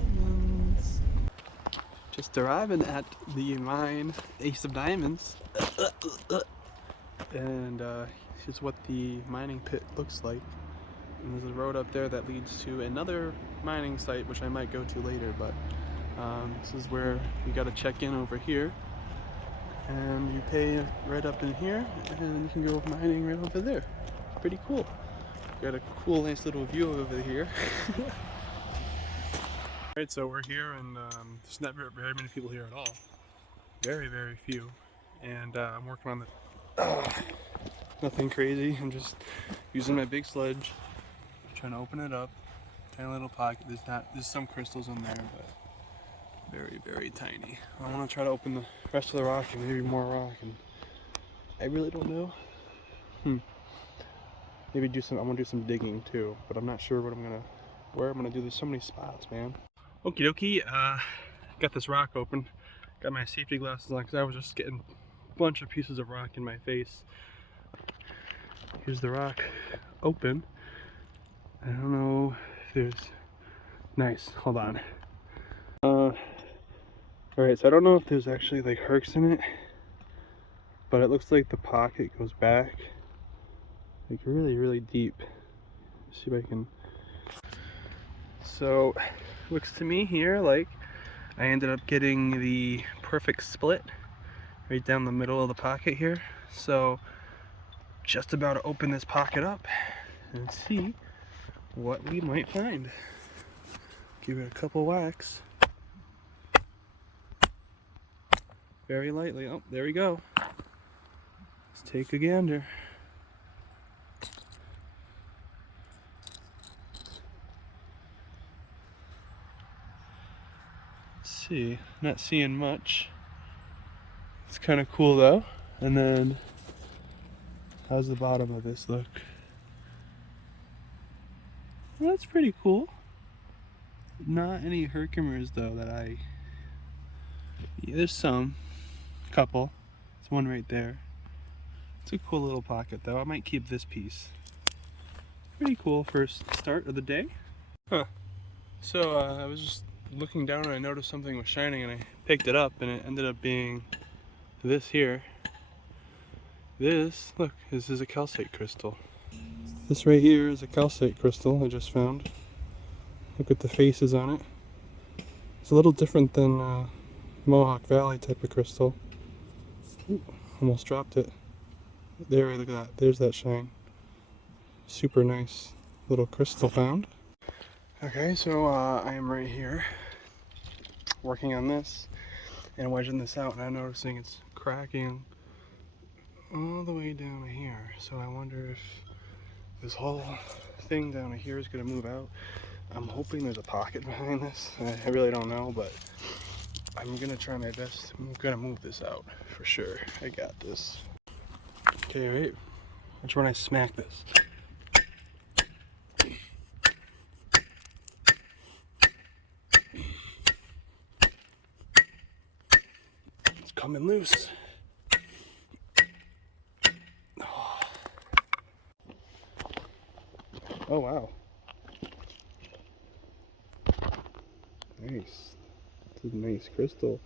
Diamonds. Just arriving at the mine, Ace of Diamonds. And here's what the mining pit looks like. And there's a road up there that leads to another mining site, which I might go to later, but this is where you gotta check in over here. And you pay right up in here, and you can go mining right over there. Pretty cool. Got a cool, nice little view over here. Alright, so we're here, and there's not very many people here at all. Very, very few. And I'm working on the... nothing crazy. I'm just using my big sledge, trying to open it up. Tiny little pocket. There's some crystals in there, but very, very tiny. I want to try to open the rest of the rock and maybe more rock, and I really don't know. Maybe I'm gonna do some digging too, but I'm not sure where I'm gonna do. There's so many spots, man. Okie dokie, got this rock open. Got my safety glasses on because I was just getting a bunch of pieces of rock in my face. Here's the rock open. I don't know if there's... Nice, hold on. Alright, so I don't know if there's actually like hercs in it, but it looks like the pocket goes back like really, really deep. Let's see if I can... So, looks to me here like I ended up getting the perfect split right down the middle of the pocket here. So, just about to open this pocket up and see what we might find. Give it a couple whacks. Very lightly. Oh, there we go. Let's take a gander. Let's see. Not seeing much. It's kind of cool though. And then, how's the bottom of this look? Well, that's pretty cool. Not any Herkimers though that I... Yeah, there's some. Couple. There's one right there. It's a cool little pocket though. I might keep this piece. Pretty cool first start of the day. Huh. So I was just looking down and I noticed something was shining and I picked it up and it ended up being this here. This, look, this is a calcite crystal. This right here is a calcite crystal I just found. Look at the faces on it. It's a little different than Mohawk Valley type of crystal. Ooh, almost dropped it. There, look at that. There's that shine. Super nice little crystal found. Okay, so I am right here working on this and wedging this out, and I'm noticing it's cracking all the way down here. So I wonder if this whole thing down here is going to move out. I'm hoping there's a pocket behind this. I really don't know, but I'm going to try my best. I'm going to move this out for sure. I got this. Okay, wait. Watch when I smack this. It's coming loose. Oh wow. Nice. It's a nice crystal.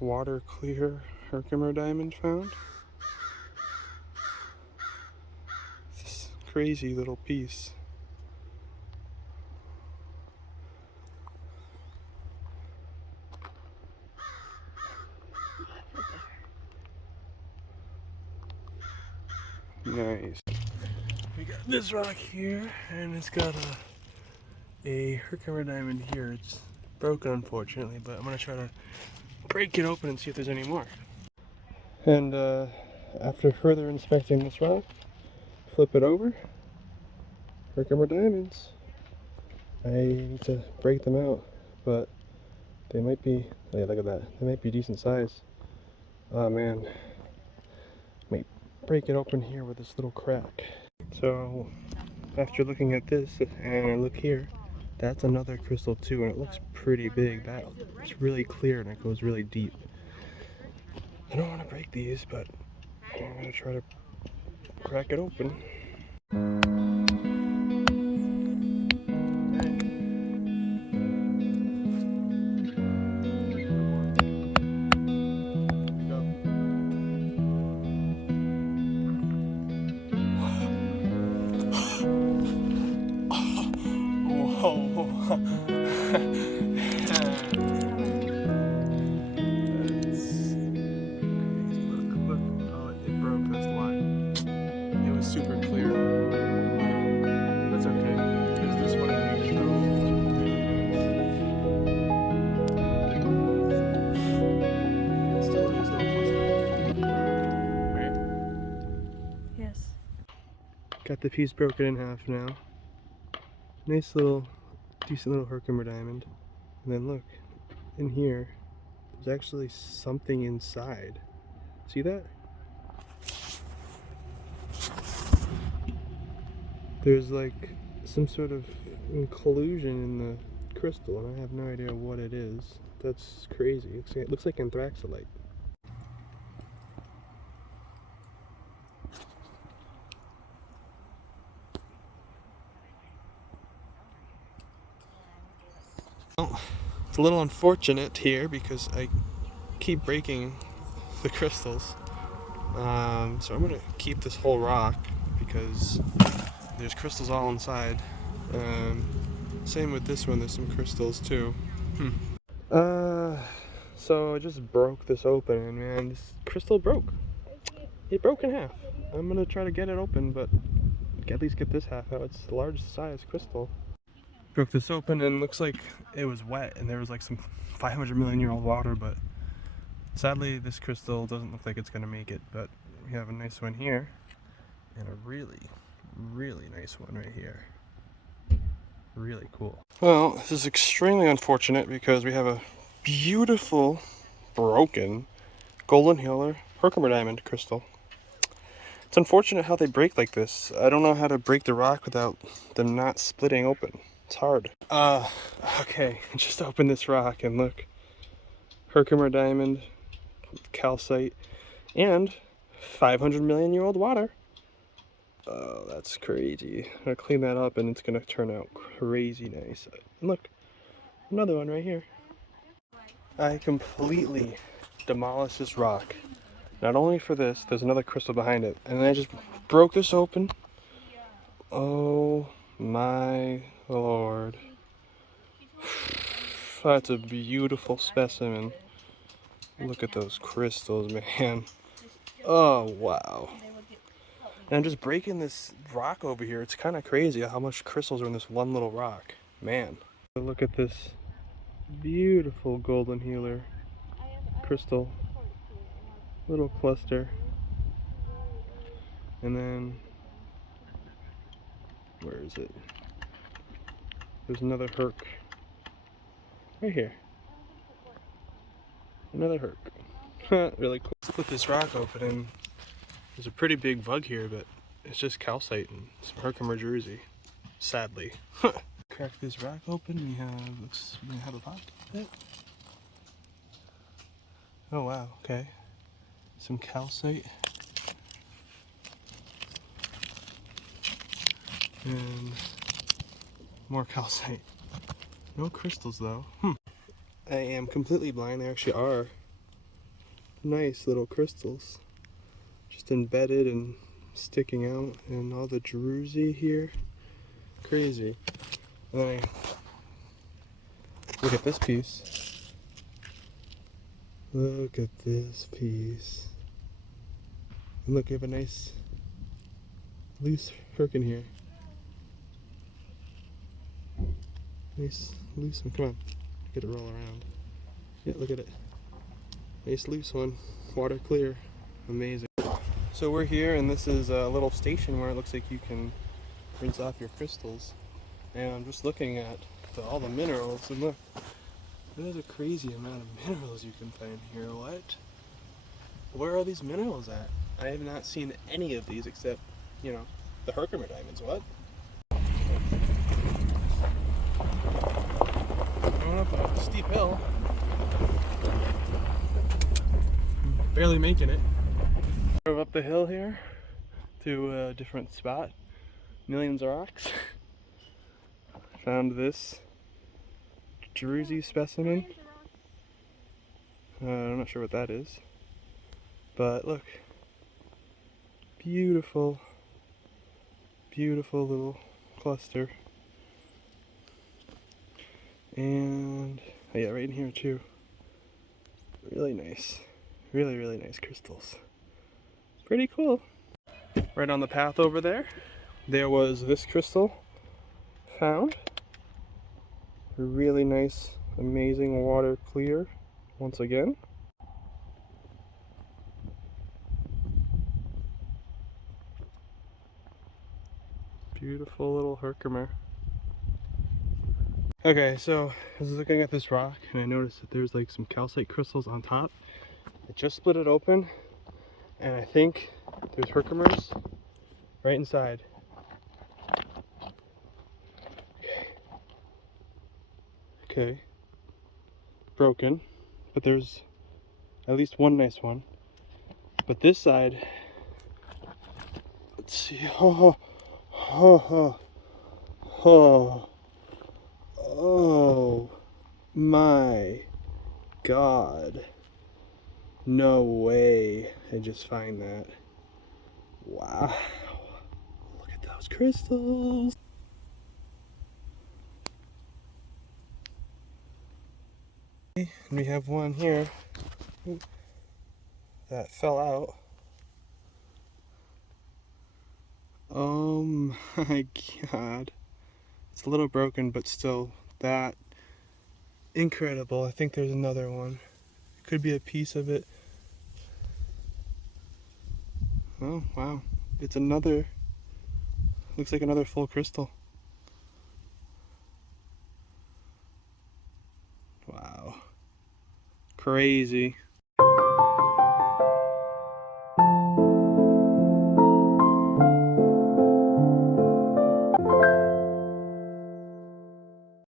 Water clear Herkimer Diamond found. This crazy little piece. Nice. We got this rock here, and it's got a Herkimer Diamond here. It's broken unfortunately, but I'm gonna try to break it open and see if there's any more. And after further inspecting this rock, flip it over. Herkimer Diamonds. I need to break them out, but they might be, oh yeah, look at that. They might be decent size. Oh man. Might break it open here with this little crack. So after looking at this and I look here, that's another crystal too, and it looks pretty big. It's really clear and it goes really deep. I don't want to break these, but I'm going to try to crack it open. Got the piece broken in half now. Nice little, decent little Herkimer Diamond. And then look, in here, there's actually something inside. See that? There's like some sort of inclusion in the crystal, and I have no idea what it is. That's crazy. It looks like anthraxolite. Well, it's a little unfortunate here because I keep breaking the crystals. So I'm gonna keep this whole rock because there's crystals all inside. Same with this one, there's some crystals too. So I just broke this open, and man, this crystal broke. It broke in half. I'm gonna try to get it open, but at least get this half out. It's a large size crystal. Broke this open and looks like it was wet, and there was like some 500 million year old water, but sadly this crystal doesn't look like it's gonna make it. But we have a nice one here, and a really, really nice one right here. Really cool. Well, this is extremely unfortunate because we have a beautiful broken golden healer Herkimer Diamond crystal. It's unfortunate how they break like this. I don't know how to break the rock without them not splitting open. It's hard. Okay, just open this rock and look. Herkimer Diamond, calcite, and 500 million year old water. Oh, that's crazy. I'm gonna clean that up and it's gonna turn out crazy nice. And look, another one right here. I completely demolished this rock. Not only for this, there's another crystal behind it. And then I just broke this open. Oh my lord. That's a beautiful specimen. Look at those crystals, man. Oh, wow. And I'm just breaking this rock over here. It's kind of crazy how much crystals are in this one little rock. Man. Look at this beautiful golden healer crystal. Little cluster. And then, where is it? There's another Herc. Right here. Another Herc. Really cool. Let's put this rock open, and there's a pretty big bug here, but it's just calcite and some Herkimer jersey. Sadly. Crack this rock open. We have a pocket. Oh wow, okay. Some calcite. And more calcite. No crystals though. I am completely blind. They actually are nice little crystals. Just embedded and sticking out, and all the jersey here. Crazy. And then I look at this piece. Look at this piece. And look, you have a nice loose Herc in here. Nice loose one. Come on. Get it roll around. Yeah, look at it. Nice loose one. Water clear. Amazing. So we're here, and this is a little station where it looks like you can rinse off your crystals. And I'm just looking at all the minerals, and look, there's a crazy amount of minerals you can find here. What? Where are these minerals at? I have not seen any of these except, you know, the Herkimer diamonds. What? Going up a steep hill. Barely making it. Drove up the hill here to a different spot. Millions of rocks. Found this jersey specimen. I'm not sure what that is. But look. Beautiful, beautiful little cluster. And oh yeah, right in here too. Really nice. Really, really nice crystals. Pretty cool. Right on the path over there, there was this crystal found. Really nice, amazing water clear once again. Beautiful little Herkimer. Okay, so I was looking at this rock and I noticed that there's like some calcite crystals on top. I just split it open and I think there's Herkimers right inside. Okay. Broken, but there's at least one nice one. But this side, let's see. Oh, oh, oh, oh, oh my God. No way I just find that. Wow. Look at those crystals. And we have one here that fell out. Oh my God. It's a little broken, but still that incredible. I think there's another one. It could be a piece of it. Oh, wow. It's another, looks like another full crystal. Wow. Crazy.